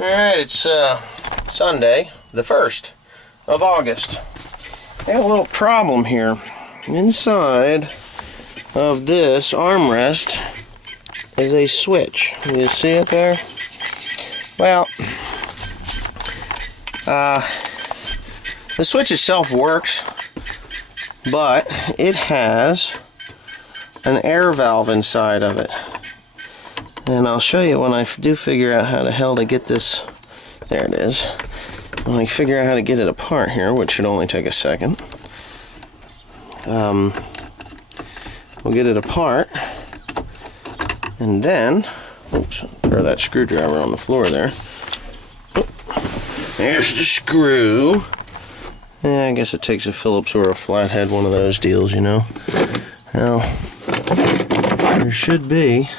Alright, it's Sunday, the 1st of August. I have a little problem here. Inside of this armrest is a switch. You see it there? Well, the switch itself works, but it has an air valve inside of it. And I'll show you when I do figure out how the hell to get this. There it is. When I figure out how to get it apart here, which should only take a second. We'll get it apart. And then, oops, throw that screwdriver on the floor there. There's the screw. Yeah, I guess it takes a Phillips or a flathead, one of those deals, you know. Now, there should be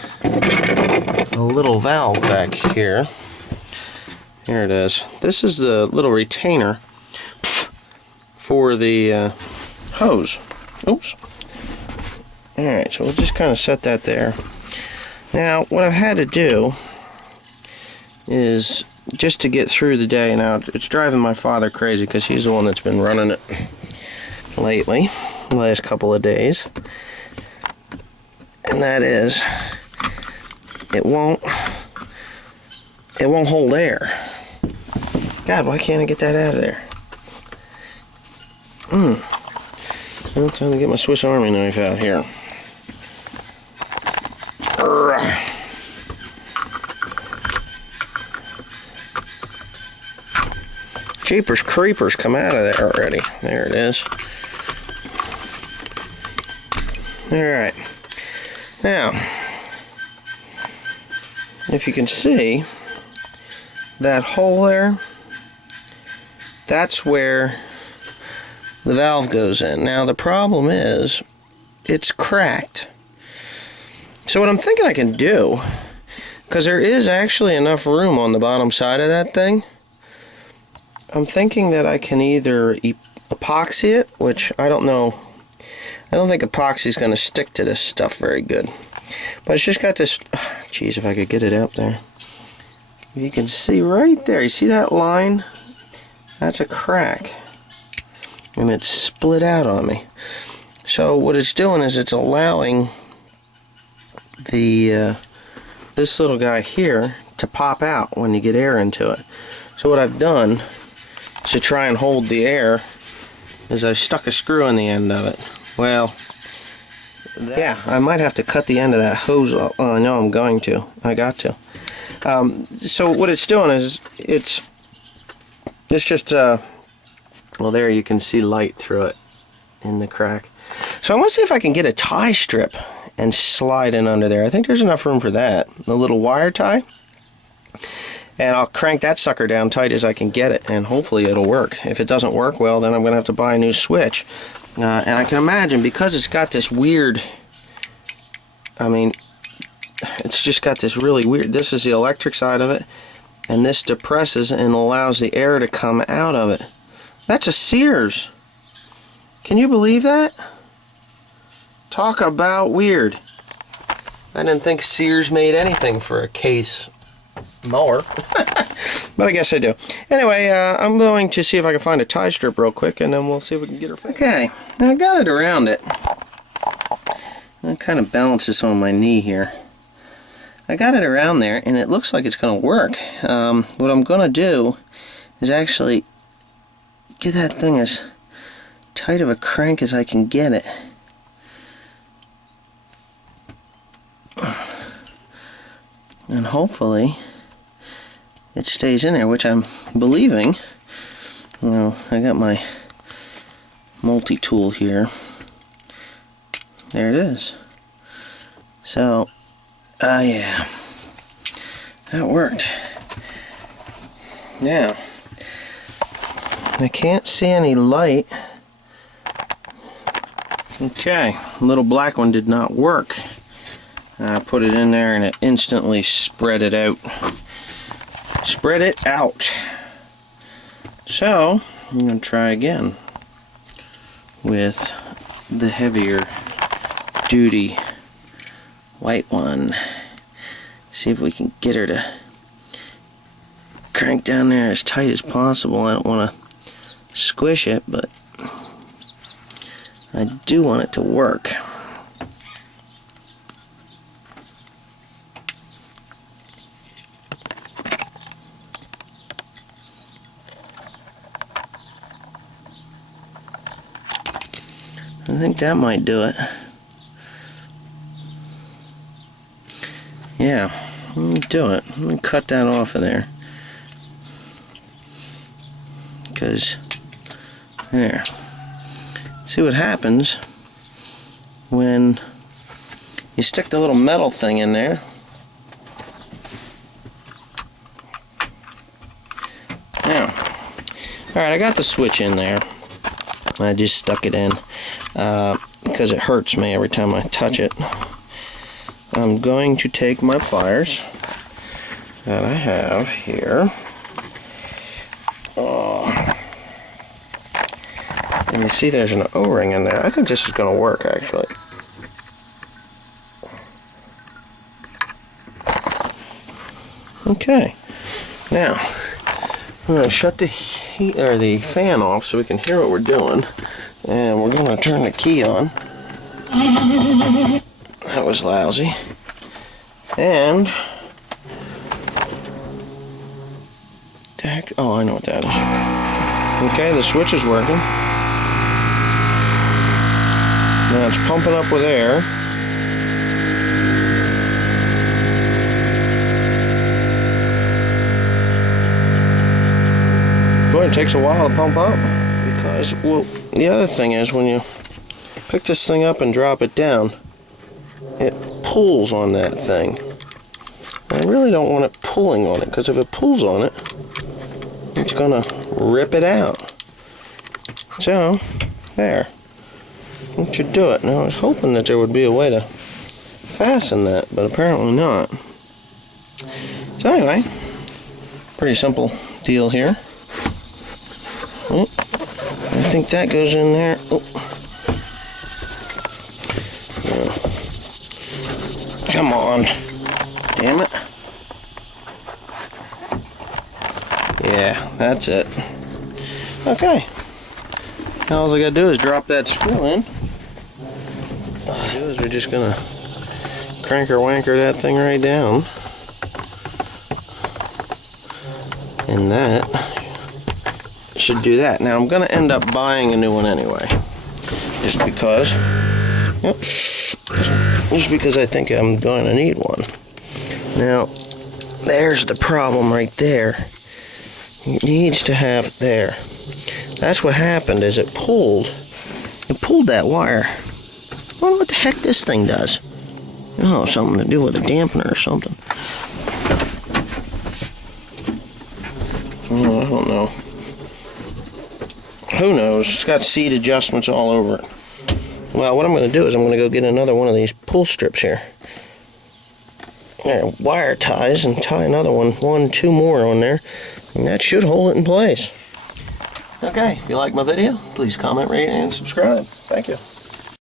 a little valve back here. Here it is. This is the little retainer for the hose. Oops. Alright, so we'll just kind of set that there. Now, what I've had to do is, just to get through the day, now it's driving my father crazy because he's the one that's been running it lately, the last couple of days. And that is, it won't hold air. God, why can't I get that out of there? Well, time to get my Swiss Army knife out here. Jeepers creepers, come out of there already. There it is. Alright. Now, if you can see that hole there, that's where the valve goes in. Now the problem is it's cracked. So what I'm thinking I can do, because there is actually enough room on the bottom side of that thing, I'm thinking that I can either epoxy it, which I don't know. I don't think epoxy is going to stick to this stuff very good. But it's just got this, geez, if I could get it out there. You can see right there, you see that line? That's a crack. And it's split out on me. So what it's doing is it's allowing the this little guy here to pop out when you get air into it. So what I've done to try and hold the air is I stuck a screw in the end of it. Well, yeah, I might have to cut the end of that hose off. Oh, I know I'm going to. I got to. So what it's doing is it's just well, there you can see light through it in the crack. So I want to see if I can get a tie strip and slide in under there. I think there's enough room for that. A little wire tie. And I'll crank that sucker down tight as I can get it, and hopefully it'll work. If it doesn't work well, then I'm going to have to buy a new switch. And I can imagine, because it's got this weird, I mean, it's just got this really weird, this is the electric side of it, and this depresses and allows the air to come out of it. That's a Sears. Can you believe that? Talk about weird. I didn't think Sears made anything for a case mower. But I guess I do. Anyway, I'm going to see if I can find a tie strip real quick, and then we'll see if we can get her fixed. Okay, now I got it around it. It kind of balances on my knee here. I got it around there, and it looks like it's going to work. What I'm going to do is actually get that thing as tight of a crank as I can get it. And hopefully it stays in there, which I'm believing. Well, I got my multi-tool here. There it is. So, yeah, that worked. Now, I can't see any light. Okay, the little black one did not work. I put it in there and it instantly spread it out. Spread it out. So, I'm going to try again with the heavier duty white one. See if we can get her to crank down there as tight as possible. I don't want to squish it, but I do want it to work. I think that might do it. Yeah, let me do it. Let me cut that off of there. Because, there. See what happens when you stick the little metal thing in there. Now, alright, I got the switch in there. I just stuck it in because it hurts me every time I touch it. I'm going to take my pliers that I have here. And you see there's an O-ring in there. I think this is going to work, actually. Okay. Now, I'm going to shut the heat or the fan off so we can hear what we're doing. And we're going to turn the key on. That was lousy. And oh, I know what that is. Okay, the switch is working. Now it's pumping up with air. Boy, it takes a while to pump up. Because, well, the other thing is when you pick this thing up and drop it down, it pulls on that thing. I really don't want it pulling on it, because if it pulls on it, it's gonna rip it out. So, there. That should do it. Now I was hoping that there would be a way to fasten that, but apparently not. So anyway, pretty simple deal here. Oh, I think that goes in there. Oh. Come on. Damn it. Yeah, that's it. Okay. Now all I gotta do is drop that screw in. All I do is we're just gonna cranker wanker that thing right down. And that should do that. Now I'm gonna end up buying a new one anyway. Just because. Yep. Just because I think I'm going to need one. Now, there's the problem right there. It needs to have it there. That's what happened, is it pulled that wire. I wonder what the heck this thing does. Oh, something to do with a dampener or something. Oh, I don't know. Who knows? It's got seat adjustments all over it. Well, what I'm going to do is I'm going to go get another one of these pull strips here. There, wire ties, and tie another one, two more on there, and that should hold it in place. Okay, if you like my video, please comment, rate, and subscribe. Thank you.